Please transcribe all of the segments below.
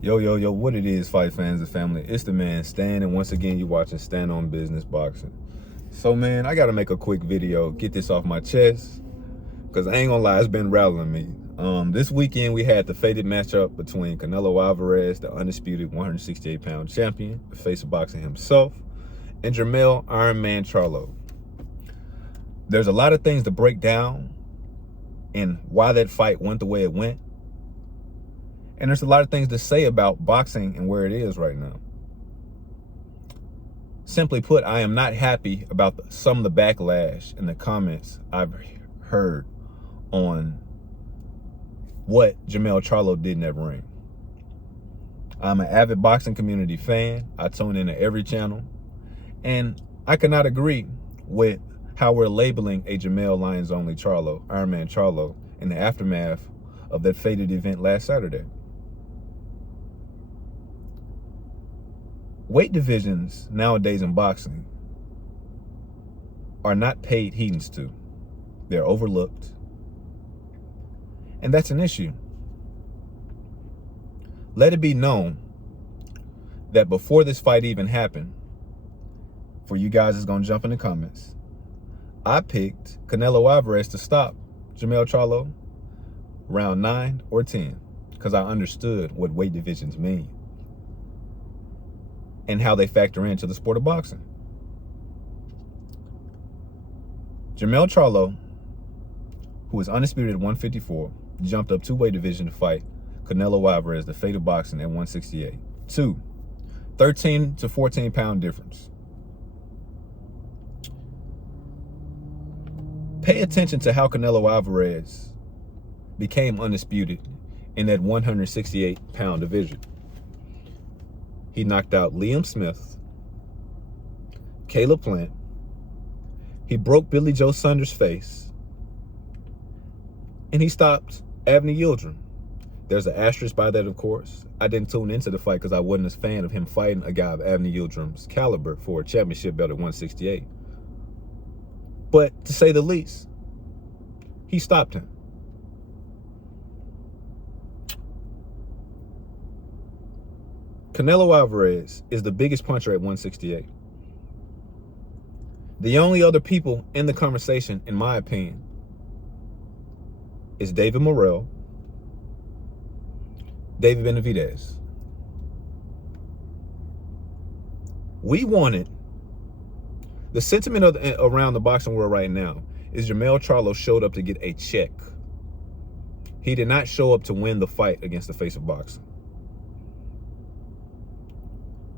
Yo, what it is, fight fans and family. It's the man, Stan, and once again, you're watching Stan on Business Boxing. So, man, I got to make a quick video, get this off my chest, because I ain't gonna lie, it's been rattling me. This weekend, we had the fated matchup between Canelo Alvarez, the undisputed 168-pound champion, the face of boxing himself, and Jermell Iron Man Charlo. There's a lot of things to break down and why that fight went the way it went. And there's a lot of things to say about boxing and where it is right now. Simply put, I am not happy about some of the backlash in the comments I've heard on what Jermell Charlo did in that ring. I'm an avid boxing community fan. I tune into every channel. And I cannot agree with how we're labeling a Jermell Lions Only Charlo, Iron Man Charlo, in the aftermath of that fated event last Saturday. Weight divisions nowadays in boxing are not paid heedance to. They're overlooked. And that's an issue. Let it be known that before this fight even happened, for you guys that's going to jump in the comments, I picked Canelo Alvarez to stop Jermell Charlo round 9 or 10 because I understood what weight divisions mean and how they factor into the sport of boxing. Jermell Charlo, who is undisputed at 154, jumped up 2 weight divisions to fight Canelo Alvarez, the fate of boxing, at 168. 13 to 14 pound difference. Pay attention to how Canelo Alvarez became undisputed in that 168 pound division. He knocked out Liam Smith, Caleb Plant. He broke Billy Joe Saunders' face. And he stopped Avni Yildirim. There's an asterisk by that, of course. I didn't tune into the fight because I wasn't a fan of him fighting a guy of Avni Yildirim's caliber for a championship belt at 168. But to say the least, he stopped him. Canelo Alvarez is the biggest puncher at 168. The only other people in the conversation, in my opinion, is David Morrell, David Benavidez. We wanted, the sentiment around the boxing world right now is Jermell Charlo showed up to get a check. He did not show up to win the fight against the face of boxing.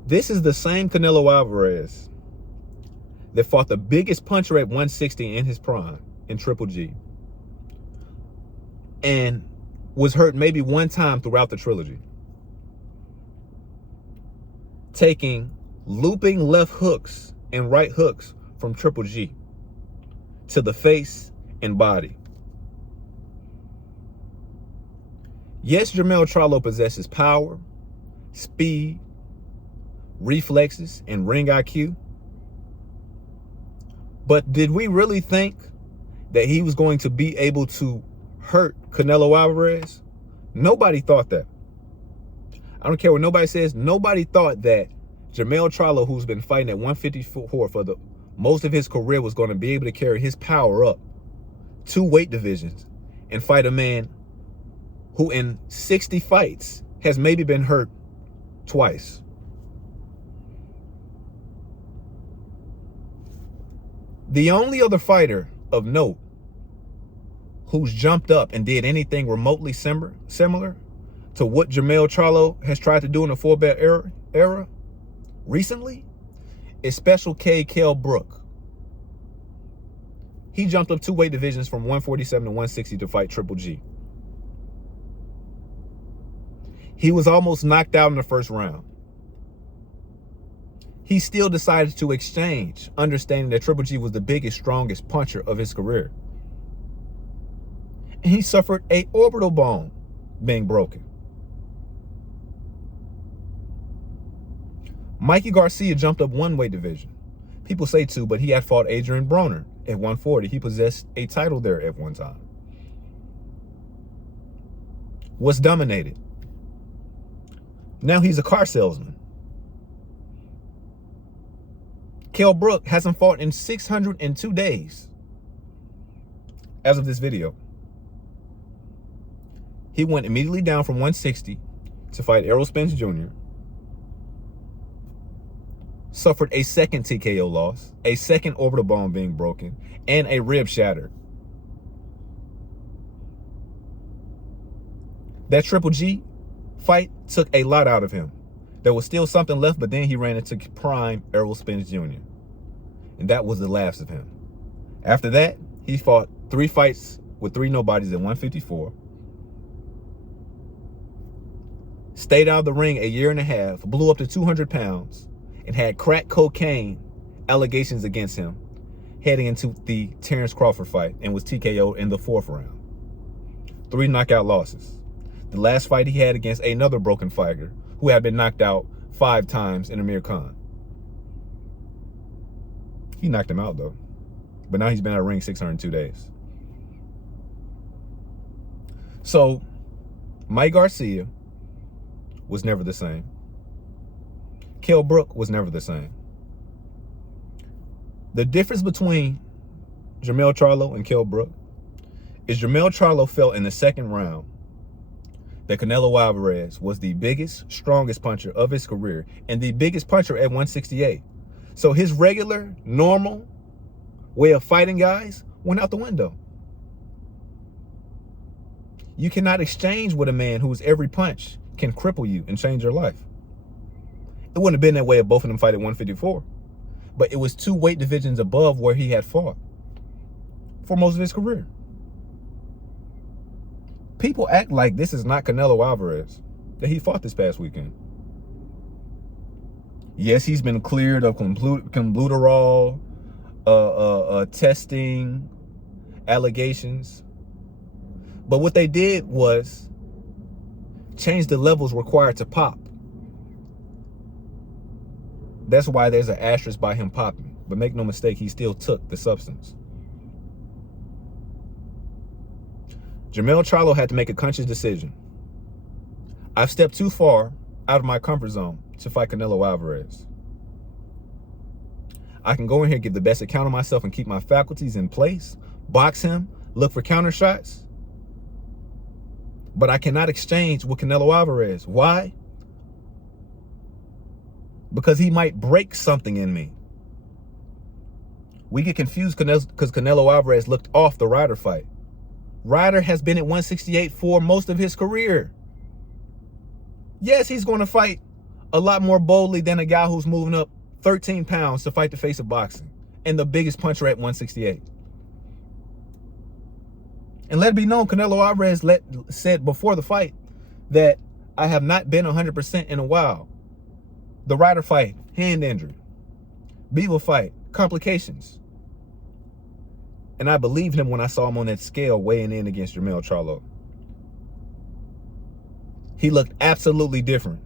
This is the same Canelo Alvarez that fought the biggest puncher at 160 in his prime, in Triple G, and was hurt maybe one time throughout the trilogy, taking looping left hooks and right hooks from Triple G to the face and body. Yes, Jermell Charlo possesses power, speed, reflexes, and ring IQ. But did we really think that he was going to be able to hurt Canelo Alvarez? Nobody thought that. I don't care what nobody says. Nobody thought that Jermell Charlo, who's been fighting at 154 for the most of his career, was going to be able to carry his power up 2 weight divisions and fight a man who in 60 fights has maybe been hurt twice. The only other fighter of note who's jumped up and did anything remotely similar to what Jermell Charlo has tried to do in the 4-belt era recently is Special K Kell Brook. He jumped up 2 weight divisions from 147 to 160 to fight Triple G. He was almost knocked out in the first round. He still decided to exchange, understanding that Triple G was the biggest, strongest puncher of his career. And he suffered an orbital bone being broken. Mikey Garcia jumped up 1 weight division. People say 2, but he had fought Adrian Broner at 140. He possessed a title there at one time. Was dominated. Now he's a car salesman. Kell Brook hasn't fought in 602 days. As of this video. He went immediately down from 160 to fight Errol Spence Jr. Suffered a second TKO loss, a second orbital bone being broken, and a rib shattered. That Triple G fight took a lot out of him. There was still something left, but then he ran into prime Errol Spence Jr. And that was the last of him. After that, he fought 3 fights with 3 nobodies at 154. Stayed out of the ring a year and a half, blew up to 200 pounds, and had crack cocaine allegations against him heading into the Terrence Crawford fight, and was TKO'd in the 4th round. 3 knockout losses. The last fight he had against another broken fighter who had been knocked out 5 times in Amir Khan. He knocked him out though. But now he's been out of the ring 602 days. So, Mike Garcia was never the same. Kell Brook was never the same. The difference between Jermell Charlo and Kell Brook is Jermell Charlo felt in the 2nd round that Canelo Alvarez was the biggest, strongest puncher of his career and the biggest puncher at 168. So his regular, normal way of fighting guys went out the window. You cannot exchange with a man whose every punch can cripple you and change your life. It wouldn't have been that way if both of them fight at 154. But it was 2 weight divisions above where he had fought for most of his career. People act like this is not Canelo Alvarez that he fought this past weekend. Yes, he's been cleared of clenbuterol, testing, allegations. But what they did was change the levels required to pop. That's why there's an asterisk by him popping. But make no mistake, he still took the substance. Jermell Charlo had to make a conscious decision. I've stepped too far out of my comfort zone to fight Canelo Alvarez. I can go in here, give the best account of myself, and keep my faculties in place, box him, look for counter shots. But I cannot exchange with Canelo Alvarez. Why? Because he might break something in me. We get confused because Canelo Alvarez looked off the Ryder fight. Ryder has been at 168 for most of his career. Yes, he's going to fight a lot more boldly than a guy who's moving up 13 pounds to fight the face of boxing and the biggest puncher at 168. And let it be known, Canelo Alvarez said before the fight that I have not been 100% in a while. The Ryder fight, hand injury. Beaver fight, complications. And I believed him when I saw him on that scale weighing in against Jermell Charlo. He looked absolutely different.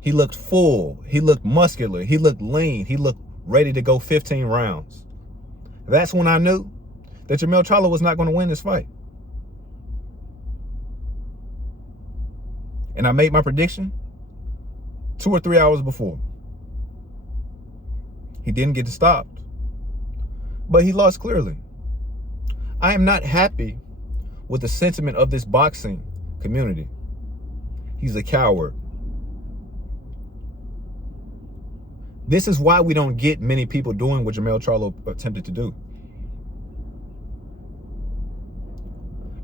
He looked full. He looked muscular. He looked lean. He looked ready to go 15 rounds. That's when I knew that Jermell Charlo was not going to win this fight. And I made my prediction 2 or 3 hours before. He didn't get stopped, but he lost clearly. I am not happy with the sentiment of this boxing community. He's a coward. This is why we don't get many people doing what Jermell Charlo attempted to do.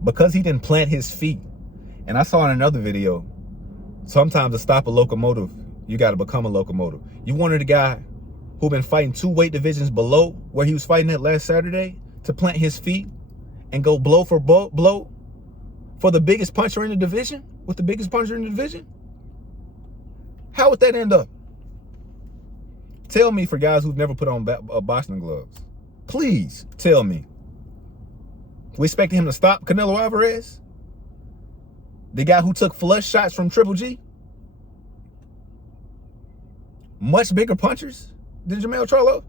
Because he didn't plant his feet. And I saw in another video, sometimes to stop a locomotive, you got to become a locomotive. You wanted a guy who been fighting 2 weight divisions below where he was fighting at last Saturday to plant his feet and go blow for blow for the biggest puncher in the division, with the biggest puncher in the division? How would that end up? Tell me, for guys who've never put on boxing gloves. Please tell me. We expecting him to stop Canelo Alvarez? The guy who took flush shots from Triple G? Much bigger punchers than Jermell Charlo?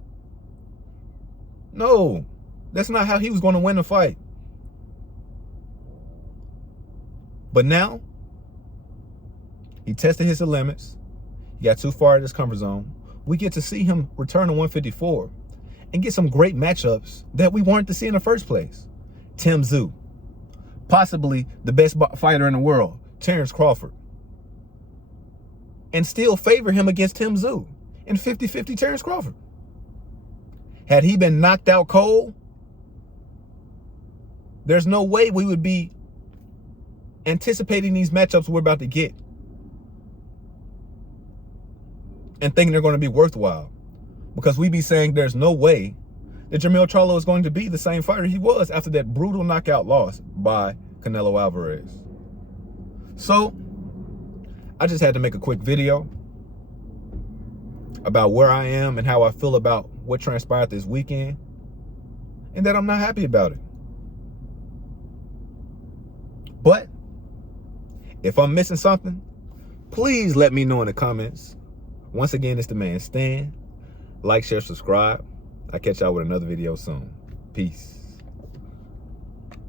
No, that's not how he was going to win the fight. But now, He tested his limits. He got too far out of his comfort zone. We get to see him return to 154 and get some great matchups that we wanted to see in the first place. Tim Tszyu, possibly the best fighter in the world, Terrence Crawford, and still favor him against Tim Tszyu in 50-50 Terrence Crawford. Had he been knocked out cold, there's no way we would be anticipating these matchups we're about to get and thinking they're going to be worthwhile, because we be saying there's no way that Jermell Charlo is going to be the same fighter he was after that brutal knockout loss by Canelo Alvarez. So I just had to make a quick video about where I am and how I feel about what transpired this weekend, and that I'm not happy about it. But if I'm missing something, please let me know in the comments. Once again, it's the man Stan. Like, share, subscribe. I'll catch y'all with another video soon. Peace.